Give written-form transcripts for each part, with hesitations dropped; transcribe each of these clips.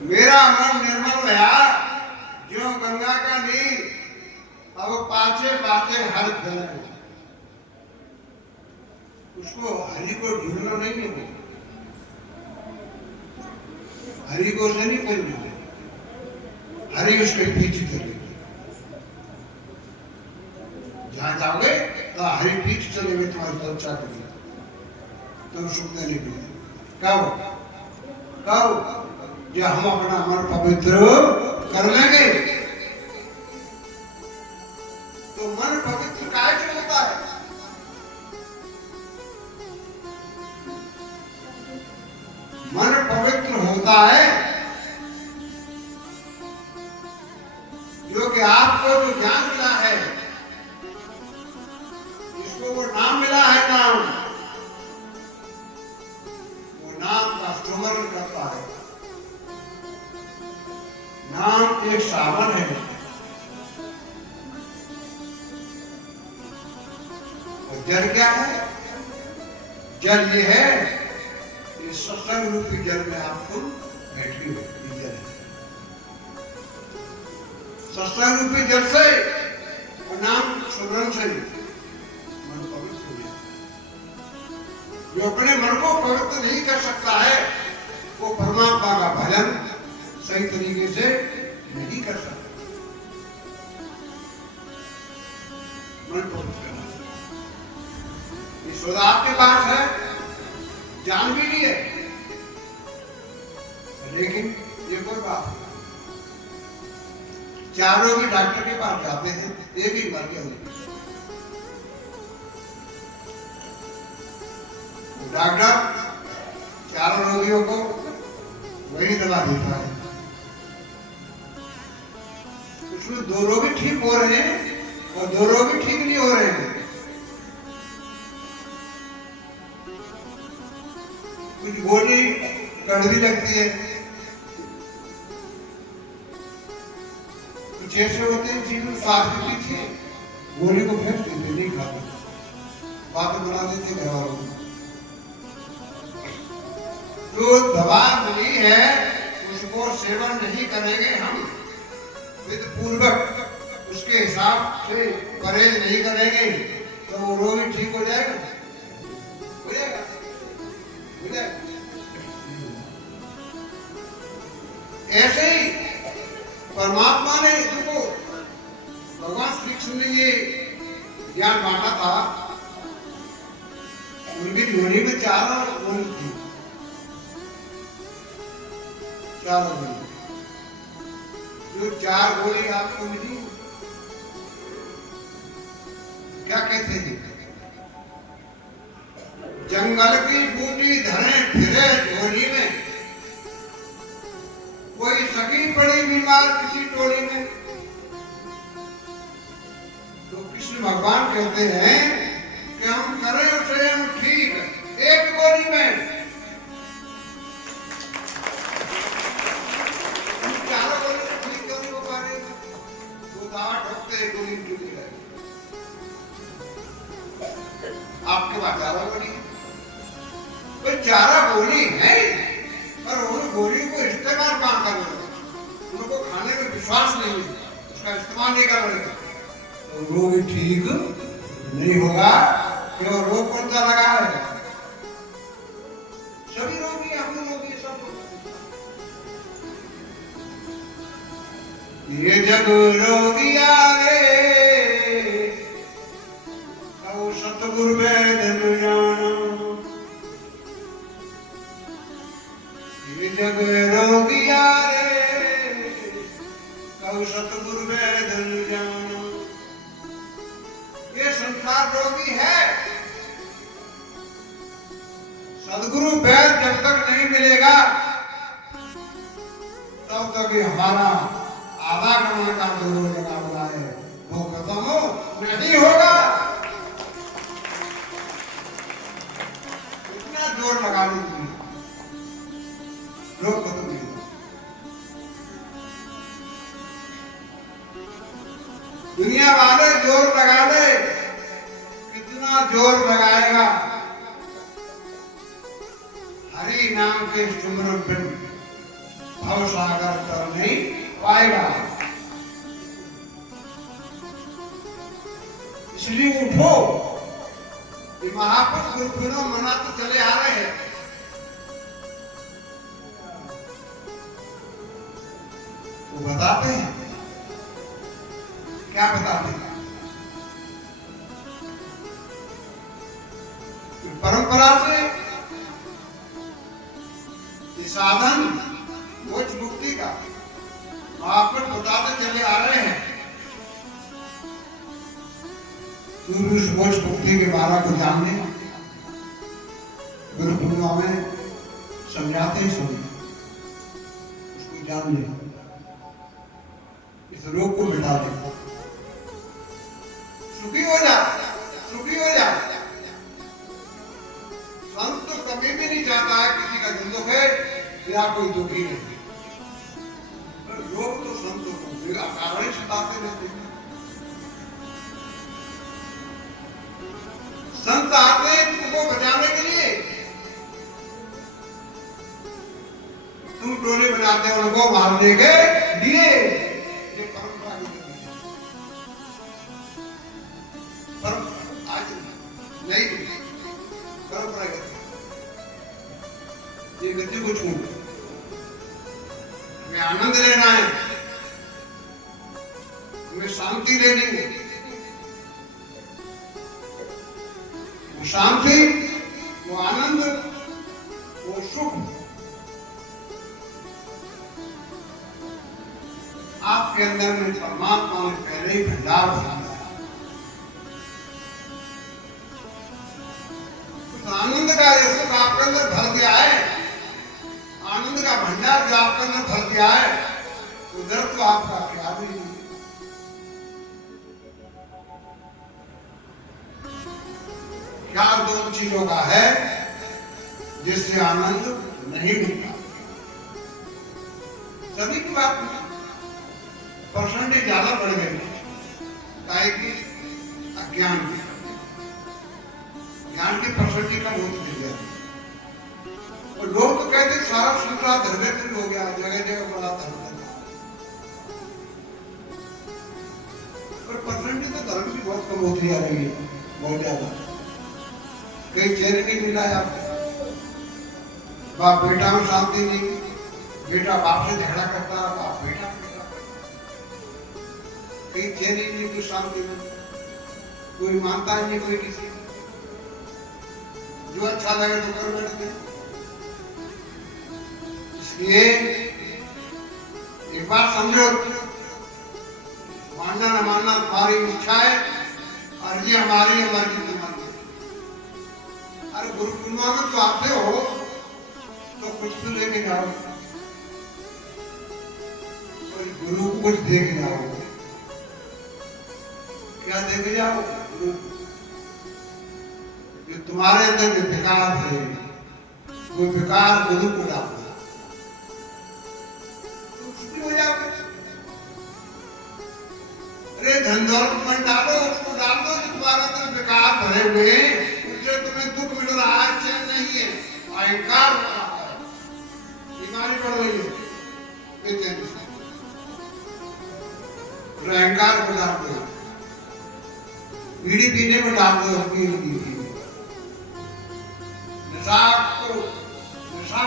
मेरा मन निर्मल भया जो गंगा का नीर, अब पाछे पाछे हर फैले। उसको हरि को ढूंढना नहीं है, हरि को उसे नहीं खोजना, हरि उसके पीछे चलेगी। जहां जाओगे तो हरि पीछे चले हुए तुम्हारी चर्चा करेगी, तुम सुनते नहीं मिलते। कब कब जब हम अपना मन पवित्र कर लेंगे। तो मन पवित्र काहे से होता है? मन पवित्र होता है जो कि आपको जो ज्ञान मिला है, इसको वो नाम मिला है, नाम, वो नाम का स्मरण करता है। नाम एक सावन है और जल क्या है? जल ये है, इस सत्संग रूपी जल में आपको बैठी हो, जल है। सत्संग रूपी जल से और नाम सुमरन से मन पवित्र हो जाए। जो अपने मन को पवित्र नहीं कर सकता है, वो परमात्मा का भजन सही तरीके से नहीं कर सकता। मन पवित्र करना ईश्वर आपके पास है, जान भी नहीं है, लेकिन ये कोई बात नहीं। चारों भी डॉक्टर के पास जाते हैं, ये भी मर गया। डॉक्टर चारों रोगियों को वही दवा देता है। उसमें दो रोगी ठीक हो रहे हैं और दो रोगी ठीक नहीं हो रहे हैं। कुछ गोली कड़वी लगती है, कुछ ऐसे होते हैं जिनको स्वाद की थी, गोली को फेंक देते, नहीं खाते, बातें बना देते घर वालों को। जो दवा मिली है उसको सेवन नहीं करेंगे हम विध पूर्वक, उसके हिसाब से परहेज नहीं करेंगे तो वो रोगी ठीक हो जाएगा, हो जाएगा, हो जाएगा। ऐसे ही परमात्मा ने इसको, भगवान श्री कृष्ण ने ये ज्ञान बांटा था। उनकी ध्वनि में चारों गोली थी, चारों गोली। जो चार गोली आपको मिली, क्या कहते हैं? जंगल की बूटी धरे फिरे झोली में, कोई सगी पड़ी बीमार किसी टोली में। तो कृष्ण भगवान कहते हैं कि हम करें उसे हम ठीक एक गोली में। चारों गोली ठीक क्यों नहीं हो पा रहे? दो दावा ठोकते गोली टूटी है। आपके पास चारा गोली है, तो चारा गोली है और उन गोली को इस्तेमाल कहाँ कर रहे? उनको खाने में विश्वास नहीं है, उसका इस्तेमाल नहीं कर रहे, तो रोग ठीक नहीं होगा। क्यों? रोग कौन सा लगा है? सभी रोगी, हम रोगी, सब ये जग रोगिया रे, कहो सतगुरु वेद न जानो। ये जग रोगिया रे, कहो सतगुरु वेद न जानो। ये संसार रोगी है, सदगुरु वैद जब तक नहीं मिलेगा तब तक ये हमारा आधा करने का जो मुकाबला है वो खत्म नहीं होगा। इतना जोर लगा लीजिए, लोग खत्म नहीं होगा। दुनिया वाले जोर लगा ले, कितना जोर लगाएगा हरि नाम के सुमरन पे। भव सागर तर नहीं पाएगा। इसलिए उठो, ये महापुरुष गुरुकुलों मनाते चले आ रहे हैं। वो बताते हैं, क्या बताते हैं? परंपरा से ये साधन मोक्ष मुक्ति का महापुरुष बताते चले आ रहे हैं। उस मोक्ष मुक्ति के बारे को जानने गुरु पूर्णिमा में समझाते ही समझे, उसको जान ले, इस रोग को मिटा दे, सुखी हो जा, सुखी हो जा। संत तो कभी भी नहीं चाहता है किसी का दिल दुखे या कोई दुखी नहीं। लोग तो संतों को कारण ही सताते रहते हैं। संत आते हैं तुमको बचाने के लिए, तुम टोले बनाते हो उनको मारने के लिए। ये परंपरा आज नहीं, परंपरा ये गति को छोड़, हमें आनंद लेना है, हमें शांति लेनी है। वो शांति, वो आनंद, वो सुख आपके अंदर में परमात्मा ने पहले ही भंडार भरा दिया। उस आनंद का ये सुख आपके अंदर भर दिया है, आनंद का भंडार जो आपके अंदर भर दिया है, उधर तो आपका ख्याल ही नहीं। ख्याल दो चीजों का है जिससे आनंद नहीं मिलता। सभी की बात नहीं, परसेंटेज ज्यादा बढ़ गई काहे की अज्ञान की, ज्ञान की परसेंटेज कम होती चली जाती। और लोग तो कहते सारा संसार धर्मेंद्र हो गया, जगह जगह बड़ा धर्म, पर परसेंटेज तो धर्म की बहुत कम होती जा रही है, बहुत ज्यादा। कहीं चैन नहीं मिला है आपको, बाप बेटा में शांति नहीं, बेटा बाप से झगड़ा करता है, बाप बेटा कहीं चैन ही नहीं, कोई शांति नहीं, कोई मानता ही नहीं कोई किसी, जो अच्छा लगे तो कर बैठते। इसलिए एक बात समझो, मानना न मानना तुम्हारी इच्छा है, अर्जी हमारी है, मर्जी तुम्हारी। अरे गुरु पूर्णिमा में तो आते हो तो कुछ तो लेके जाओ, और गुरु को कुछ दे के जाओ। क्या दे के जाओ? जो तुम्हारे अंदर जो विकार है, वो विकार गुरु को डाल दो, तुम सुखी हो जाओगे। अरे धन दौलत में डालो, उसको डाल दो जो तुम्हारे अंदर विकार भरे हुए हैं, तुम्हें दुख मिल रहा है, चैन नहीं है, अहंकार हो रहा है, बीमारी बढ़ रही है, बेचैनी से अहंकार को डाल दो, बीड़ी पीने में डाल दो, नशा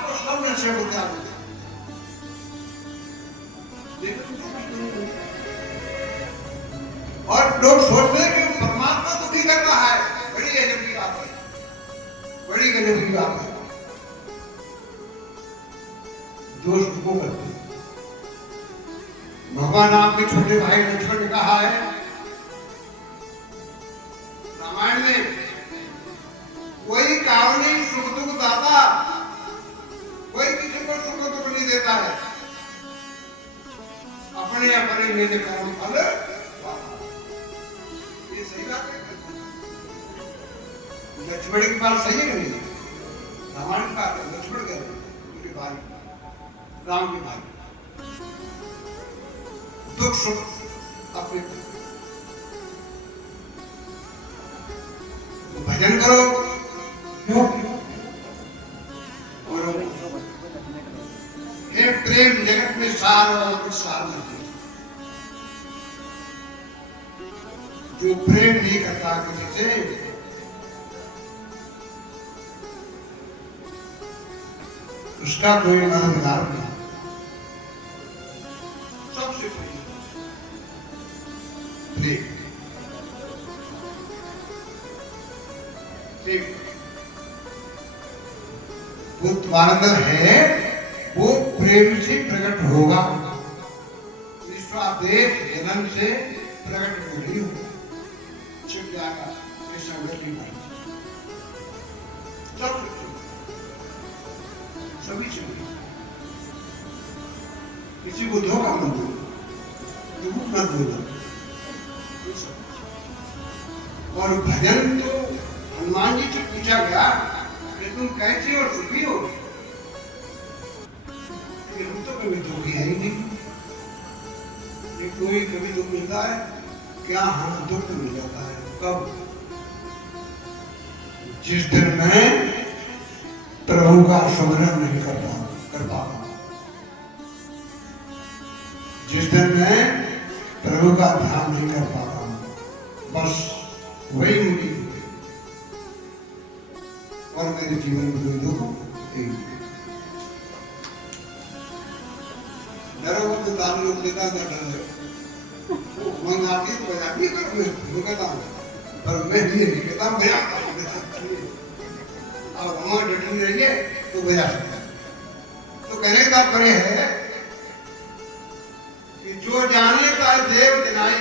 को सब नशे को डाल दो। और लोग सोचते हैं कि परमात्मा दुखी कर रहा है, बड़ी गजब की बात है, बड़ी गजब की बात है। दोष उसको करते हैं। भगवान आपके छोटे भाई लक्ष्मण ने कहा है रामायण में, कोई कारुणी सुख दुख दाता, कोई किसी को सुख दुख नहीं देता है, अपने अपने निज कर्म फल। ये सही बात है, लक्ष्मण की बात सही है नहीं? रामायण की बात है, लक्ष्मण कह रहे भाई, राम के भाई, दुख सुख अपने तो भजन करो, क्यों? हे ये प्रेम जगत में सार और कुछ सार नहीं। जो प्रेम नहीं करता किसी से, उसका कोई मददगार नहीं। सबसे प्रेम वो तुम्हारे अंदर है, वो प्रेम से प्रकट होगा। विश्वादेश जन्म से प्रकट नहीं होगा, छिप जाएगा। संगत नहीं पाएगी। सभी चाहिए। किसी को धोखा मत दो, झूठ मत बोलो। और भजन तो हनुमान जी से पूछा गया कि तुम कैसे और सुखी हो? हम तो कभी दुखी है ही नहीं। ये कोई कभी दुख मिलता है क्या? हाँ, दुख मिल जाता है। कब? जिस दिन मैं प्रभु का स्मरण नहीं कर पाता, जिस दिन मैं प्रभु का ध्यान नहीं कर पाता, बस वही मुझे और मेरे जीवन में कोई दुख नहीं। डरो तो दारू लोग लेता था, डर वो मन आती तो बजाती करो, मैं कहता हूँ, पर मैं ये नहीं कहता, बजाता हूँ। अब हमारे डटन रहिए तो बजा सकता है। तो कहने का तात्पर्य है कि जो जाने का देव जनाई,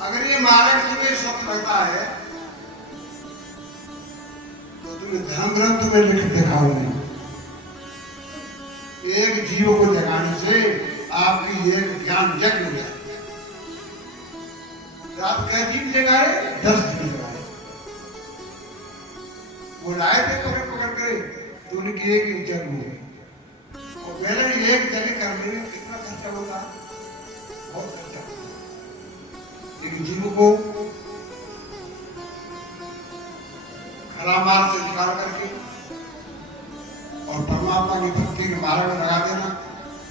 अगर ये मार्ग तुम्हें सत्य लगता है तो तुम्हें धर्म ग्रंथ में लिख दिखाऊंगी। एक जीव को जगाने से आपकी एक ज्ञान जग हो जाए। आप क्या जीव जगाए? 10 जीव जगाए। वो लाए थे पकड़ करे तो उनकी एक जग हो गई। और पहले एक जग करने में कितना खर्चा होता है? बहुत खर्चा होता है। लेकिन जीव को खरा मार्ग से निकाल करके और परमात्मा की भक्ति के मार्ग में लगा देना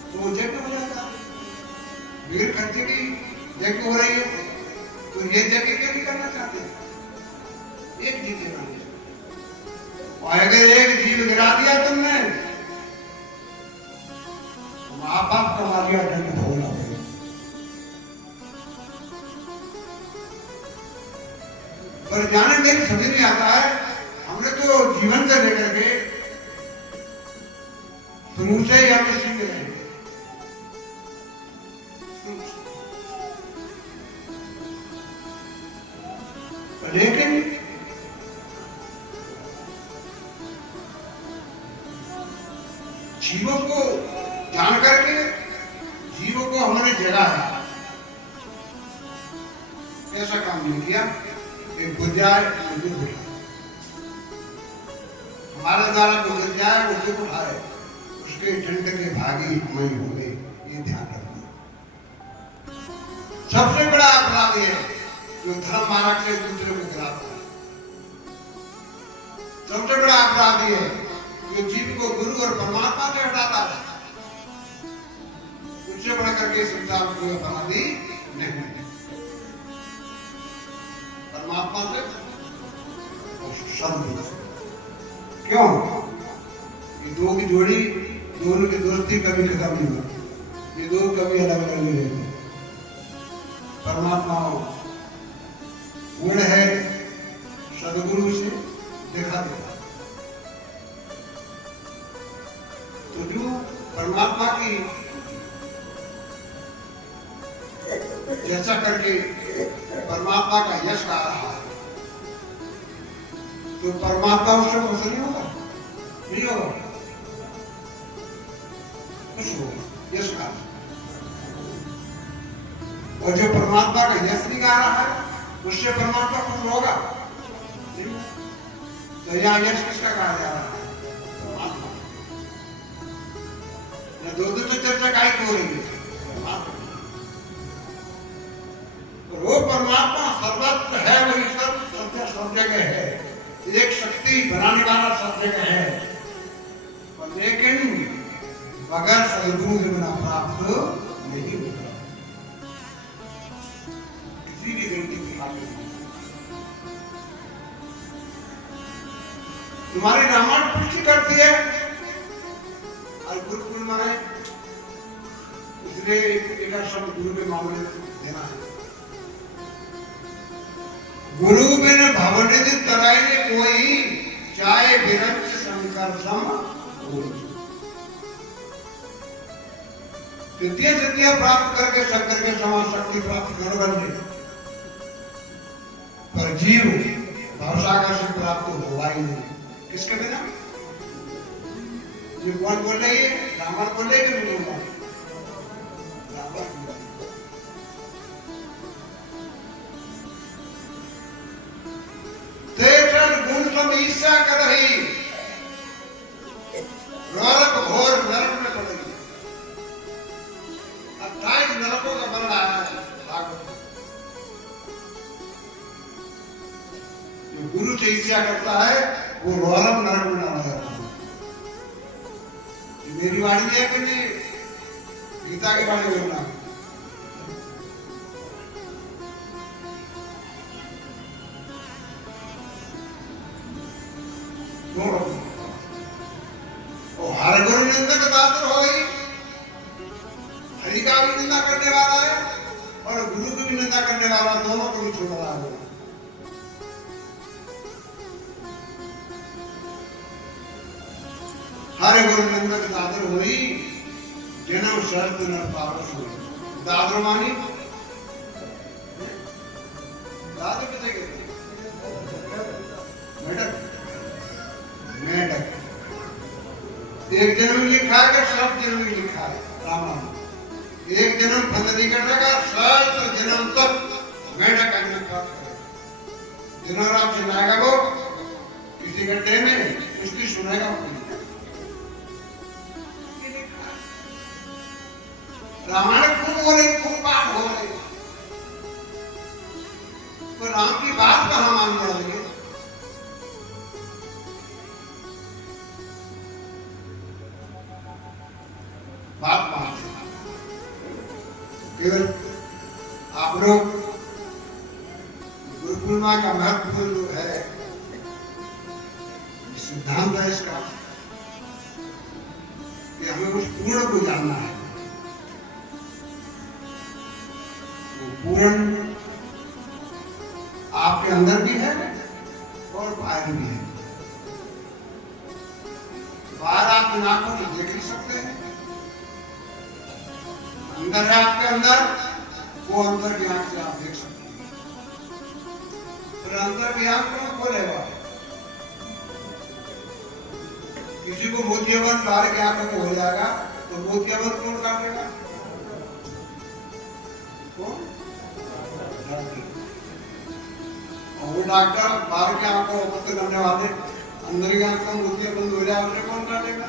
तो वो यज्ञ हो जाता है। बिगड़ खर्चे की यज्ञ हो रही है तो ये यज्ञ क्यों नहीं करना चाहते? एक जीव गिराने से। और अगर एक जीव गिरा दिया तुमने तो माँ बाप का मारिया दंड भोगना पड़ेगा। पर जाने में समझ नहीं आता है। हमने तो जीवन से लेकर के शुरू से ही हम सीख रहे हैं। लेकिन जीवों को जान करके जीवों को हमने जगा है, ऐसा काम नहीं किया। एक बुझाए हमारे द्वारा जो गिर जाए वो दुख उठाए, उसके झंड के भागी हमें हो गए। ये ध्यान रखना। सबसे बड़ा अपराध है जो धर्म मार्ग से दूसरे को गिराता है। सबसे बड़ा अपराधी है जो जीव को गुरु और परमात्मा से हटाता है। उससे बढ़ करके संसार को अपराधी नहीं है। परमात्मा से और क्यों? ये दो की जोड़ी, दोनों की दोस्ती कभी खत्म नहीं होती। ये दो कभी अलग अलग नहीं रहते। परमात्मा गुण है सदगुरु से देखा देता। तो जो परमात्मा की जैसा करके परमात्मा का यश गा रहा है तो परमात्मा उससे खुश नहीं होगा? नहीं होगा, खुश होगा यश गा। और जो परमात्मा का यश नहीं गा रहा है उससे परमात्मा खुश होगा? तो यहाँ यश किसका कहा जा रहा है? परमात्मा। दो तो चर्चा काई हो रही है परमात्मा। वो परमात्मा सर्वत्र है, वही सब जगह है। एक शक्ति बनाने वाला सारा सब जगह है, पर लेकिन बगैर सदगुरु के बिना प्राप्त नहीं होता। किसी की गलती की बात नहीं। तुम्हारी रामायण पुष्टि करती है और गुरु पूर्णिमा है, इसलिए एक शब्द गुरु के मामले में देना है। गुरु बिन भवनिधि तराई ने कोई, चाहे विरक्त शंकर सम गुरु। तृतीय तृतीय प्राप्त करके शंकर के समान शक्ति प्राप्त करो बंदे, पर जीव भवसागर से प्राप्त होगा ही नहीं। किसके बिना? ये कौन बोल रही है? रावण बोल रही है कि नहीं बोल? तेजन गुण सम ईर्ष्या कर रही, नरक घोर नरक में पड़ेगी। 28 नरकों का वर्णन आया है भागवत। जो गुरु से ईर्ष्या करता है वो रोरम नरक में डाला जाता है। मेरी वाणी है कि नहीं? गीता की वाणी बोलना। हर गुरु निंदक दात्र हो गई, हरि का भी निंदा करने वाला है और गुरु की भी निंदा करने वाला, दोनों को भी छोड़ रहा है। हर गुरु निंदक दात्र हुई, जन्म शर्त न पारस हुई। दादर मानी दादर किसे कहते हैं? मेढक। मेढक एक जन्म लिखा है, सब जन्म लिखा है रामायण। एक जन्म बंद नहीं कर सका, 7 जन्म तक मेढक अन्न प्राप्त करे। दिनों रात सुनाएगा वो किसी गड्ढे में, उसकी सुनेगा वो। रामायण खूब हो रही, खूब पाठ हो रही, तो राम की बात कहां मानने वाली है? बात मानते केवल आप लोग गुरु पूर्णिमा का महत्व जो है, सिद्धांत है इसका कि हमें उस पूर्ण को जानना है। पूर्ण आपके अंदर भी है और बाहर भी है। बाहर आप इन आंखों से देख नहीं सकते हैं, अंदर है आपके अंदर, वो अंदर की आंख से आप देख सकते हैं। फिर अंदर की आंख कौन खोलेगा? किसी को मोतियाबंद बाहर की आंखों में हो जाएगा तो मोतियाबंद कौन काटेगा? कौन? और वो डॉक्टर बाहर की आंखों ऑपरेशन करने वाले अंदर की आंखों में मोतियाबंद हो जाए, उसे कौन काटेगा?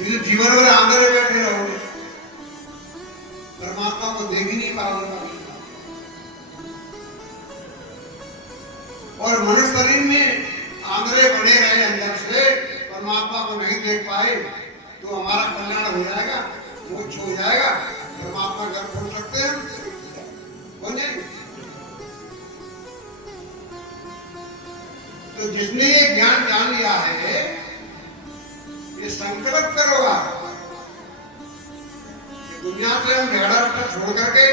इस जीवन भर आंधळे बैठे रहोगे, परमात्मा को देख ही नहीं पाओगे। और मनुष्य शरीर में आंधळे बने रहे अंदर से, परमात्मा को नहीं देख पाए तो हमारा कल्याण हो जाएगा, मोक्ष हो जाएगा, परमात्मा घर पहुंच सकते हैं, हो जाएंगे। तो जिसने ये ज्ञान जान लिया है, ये संकल्प करो कि दुनिया से हम भेड़ा छोड़ करके,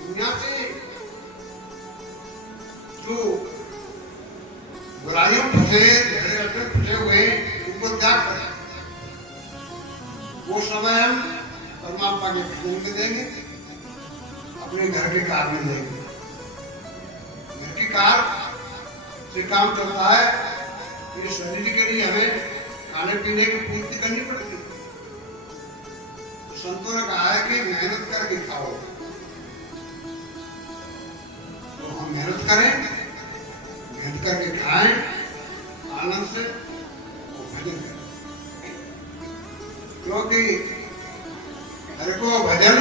दुनिया से जो बुराइयों फंसे, झगड़े फंसे हुए, उनको त्याग करें। वो समय हम परमात्मा के भजन में देंगे, अपने घर के कार्य में देंगे। घर के कार्य से काम चलता है, तो शरीर के लिए हमें खाने पीने की पूर्ति करनी पड़ती है। संतों ने कहा है कि मेहनत करके खाओ, तो हम मेहनत करें, मेहनत करके खाएं आनंद से, और भजन करें। क्योंकि हर को भजन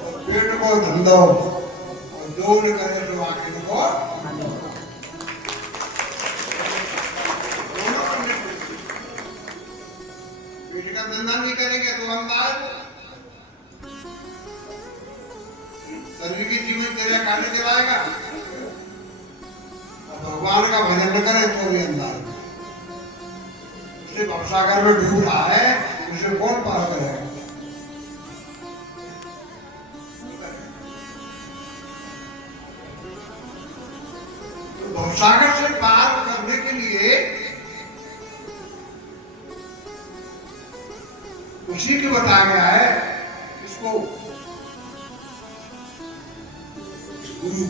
और पेट को को धंधो और जो न करे तो आखिर को पीठ का धंधा नहीं करेंगे तो हम शरीर की जीवन तेरा काटे चलाएगा और भगवान का भजन न करे तो भी अंधार उसे भवसागर में डूब रहा है उसे कौन पार करेगा। तो भवसागर से पार करने के लिए उसी को बताया गया है इसको गुरु।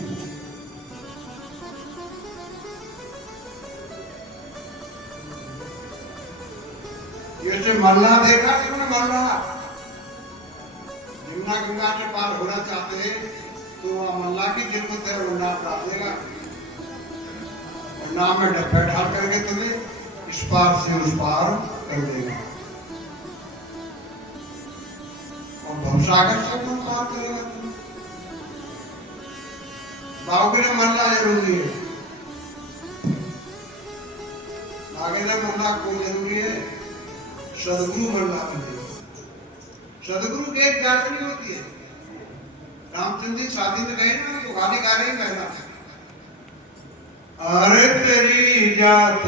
जैसे मल्ला देखा तुमने मल्ला यमुना गंगा से पार होना चाहते हैं तो मल्ला की जरूरत है वरना प्राप्त देगा वरना में डब्बे ढाल करके तुम्हें इस पार से उस पार कर देगा और भवसागर से कौन पार करेगा तुम्हें। बाबू ने मल्ला जरूरी है आगे ने मल्ला को जरूरी है सदगुरु मल्ला बने। सदगुरु की एक जात नहीं होती है। रामचंद्र जी शादी में गए ना तो गाली गा रहे हैं पहला अरे तेरी जात